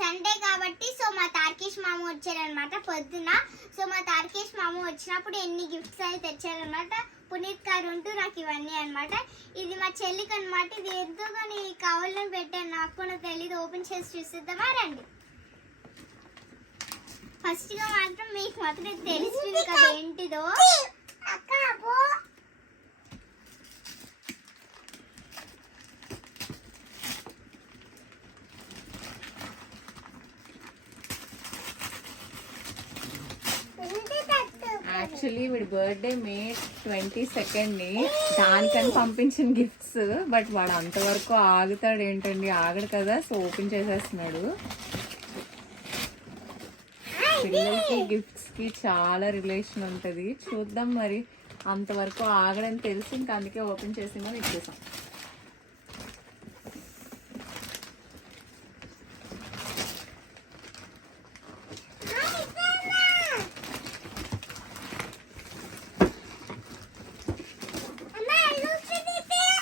Sunday కాబట్టి so మా తార్కేష్ మామ వచ్చారనమాట పొద్దున. సో మా తార్కేష్ మామ వచ్చినప్పుడు ఎన్ని గిఫ్ట్స్ అయితే తెచ్చారనమాట పునీత్ గారు ఉంటూ నాకు ఇవన్నీ అన్నమాట. ఇది మా చెల్లికి అనమాట ఇది ఎంతో కానీ కావాలని పెట్టాను నాకు కూడా తెలియదు ఓపెన్ చేసి చూసిద్దామా? రండి. ఫస్ట్గా మాత్రం మీకు మాత్రం తెలుస్తుంది కదా ఏంటిదో. యాక్చువల్లీ వీడి బర్త్డే మే ట్వంటీ సెకండ్ని దానికని పంపించిన గిఫ్ట్స్ బట్ వాడు అంతవరకు ఆగుతాడు ఏంటండి? ఆగడు కదా సో ఓపెన్ చేసేస్తున్నాడు. పిల్లలకి గిఫ్ట్స్కి చాలా రిలేషన్ ఉంటుంది. చూద్దాం మరి అంతవరకు ఆగడని తెలిసి ఇంకా అందుకే ఓపెన్ చేసిందని ఇచ్చేసాం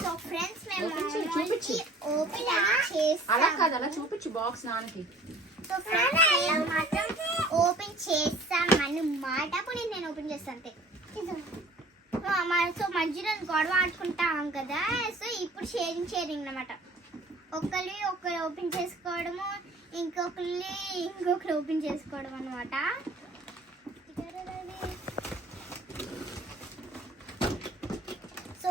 సో ఫ్రెండ్స్ మేము Open చేయి, చూపించు. ఓపెన్ అలా కాదు అలా చూపించు బాక్స్ నాన్నకి. ఓపెన్ చేస్తాం అన్నమాట అప్పుడు నేను ఓపెన్ చేస్తాను సో మధ్యలో గొడవ ఆడుకుంటాం కదా సో ఇప్పుడు షేరింగ్ షేరింగ్ అన్నమాట. ఒకరి ఒకరు ఓపెన్ చేసుకోవడము ఇంకొకరి ఇంకొకరు ఓపెన్ చేసుకోవడం అనమాట సో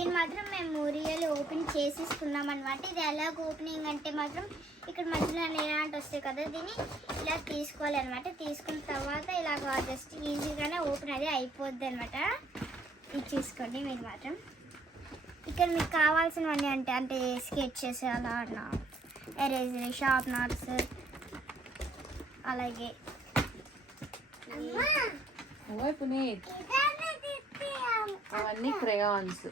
ఫ్రెండ్స్ దీని మాత్రం మేము రియల్ ఓపెన్ చేసేసుకున్నాం అనమాట ఇది ఎలాగ ఓపెనింగ్ అంటే మాత్రం ఇక్కడ మధ్యలో ఇలాంటి వస్తాయి కదా దీన్ని ఇలా తీసుకోవాలి అనమాట తీసుకున్న తర్వాత ఇలాగ జస్ట్ ఈజీగానే ఓపెన్ అది అయిపోద్ది అనమాట ఇది చూసుకోండి మీరు మాత్రం. ఇక్కడ మీకు కావాల్సినవన్నీ అంటే అంటే స్కెచెస్ అలా అలా ఎరేజర్ షార్ప్నర్స్ అలాగే ఓయ్ పునీత్ అవన్నీ క్రేయాన్స్.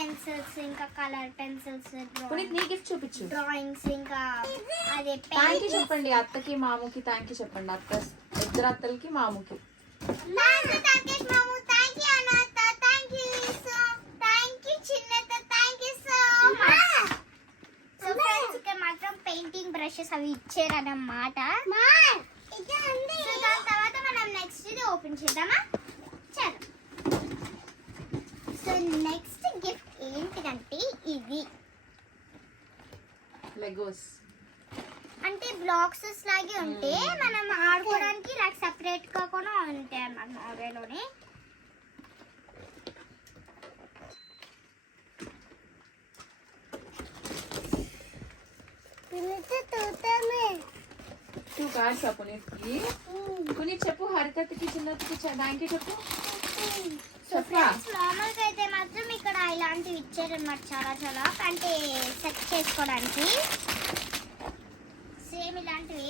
పెన్సిల్స్ ఇంకా కలర్ పెన్సిల్స్ పునీత్ నీ గిఫ్ట్ చూపించు. డ్రాయింగ్స్ ఇంకా అదే థ్యాంక్ యూ చెప్పండి అత్తకి మాముకి థ్యాంక్ యూ చెప్పండి అత్త ఇద్దరు అత్తలకి మాముకి. పెయింటింగ్ బ్రషెస్ అవి ఇచ్చారన్నమాట. దాని తర్వాత మనం నెక్స్ట్ ఇది ఓపెన్ చేద్దామా? చలో. సో నెక్స్ట్ ఇది లెగోస్ అంటే బ్లాక్స్ లాగే ఉంటే మనం ఆడుకోవడానికి ఇలా సెపరేట్గా కూడా ఉంటాయి అన్నమాట మొబైల్లోనే టూ కార్డ్స్ చెప్పు హరితకి చిన్నకి థ్యాంక్ యూ చెప్పు. సో చెప్పా ఫ్రెండ్స్ నార్మల్గా అయితే ఇలాంటివి ఇచ్చారన్నమాట చాలా చాలా. అంటే సెట్ చేసుకోవడానికి. సేమ్ ఇలాంటివి.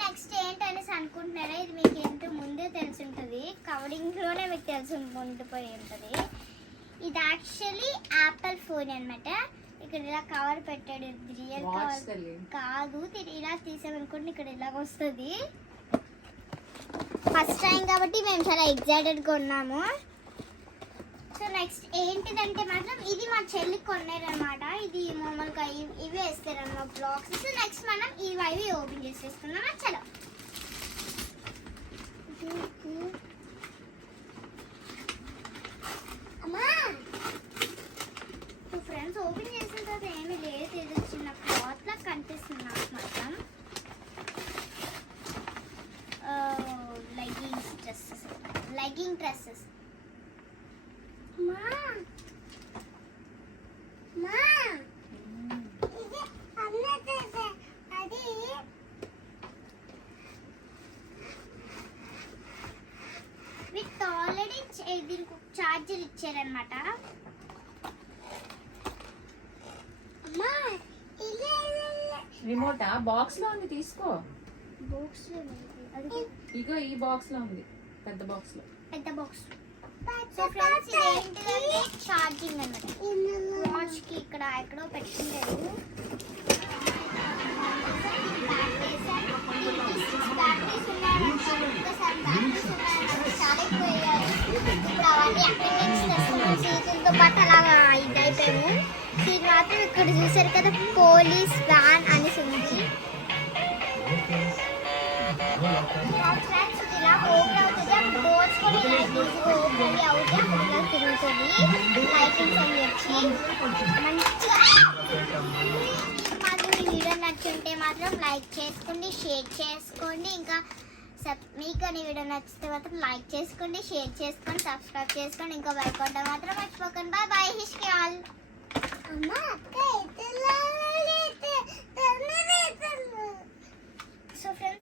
నెక్స్ట్ ఏంటనేసి అనుకుంటున్నారా? ఇది మీకు ఎంతో ముందే తెలిసి ఉంటుంది కవరింగ్లోనే మీకు తెలిసి ఉండిపోయి ఉంటుంది. ఇది యాక్చువల్లీ యాపిల్ ఫోన్ అన్నమాట. ఇక్కడ ఇలా కవర్ పెట్టాడు. రియల్ కవర్ కాదు. ఇలా తీసామనుకోండి ఇక్కడ ఇలాగ వస్తుంది ఫస్ట్ టైం కాబట్టి మేము చాలా ఎగ్జైటెడ్గా ఉన్నాము. సో నెక్స్ట్ ఏంటిదంటే మాత్రం ఇది మా చెల్లికి కొన్నారనమాట ఇది మామూలుగా ఇవి- ఇవే వేస్తారన్నమాట బ్లాక్స్ సో నెక్స్ట్ మనం ఇవి అవి ఓపెన్ చేసేసుకున్నాం చలో అమ్మా సో ఫ్రెండ్స్ ఓపెన్ చేసిన తర్వాత ఏమీ లేదు ఏదో చిన్న క్లాత్ లా కనిపిస్తుంది నాకు మాత్రం లెగ్గింగ్స్ డ్రెస్సెస్ లెగ్గింగ్ డ్రెస్సెస్ మా మా ఇది అన్నది అది విత్ ఆల్రెడీ దీనికి చార్జర్ ఇచ్చారనమాట అమ్మా ఇదే రిమోటా? బాక్స్లో ఉంది తీసుకో. బాక్స్ అది ఇగో ఈ బాక్స్లో ఉంది. పెద్ద బాక్స్లో. పెద్ద బాక్స్ సో ఫ్రెండ్స్ ఇది ఏంటిదంటే ఛార్జింగ్ అన్నమాట. వాచ్కి ఇక్కడ ఎక్కడో అవన్నీ అక్కడి నుంచి తెస్తున్నాం సీజన్తో ఇక్కడ చూసారు కదా పోలీస్ వ్యాన్ అనేసి ఉంది. తిరుగుతుంది. లైటింగ్స్ అవి వచ్చి మంచిగా మాకు వీడియో నచ్చుంటే మాత్రం లైక్ చేసుకోండి షేర్ చేసుకోండి. ఇంకా మీకు కానీ వీడియో నచ్చితే మాత్రం లైక్ చేసుకోండి షేర్ చేసుకోండి సబ్స్క్రైబ్ చేసుకోండి. ఇంకా బయట మాత్రం మర్చిపోకండి. బాయ్ బాయ్ హిష్కి ఆల్ సో ఫ్రెండ్స్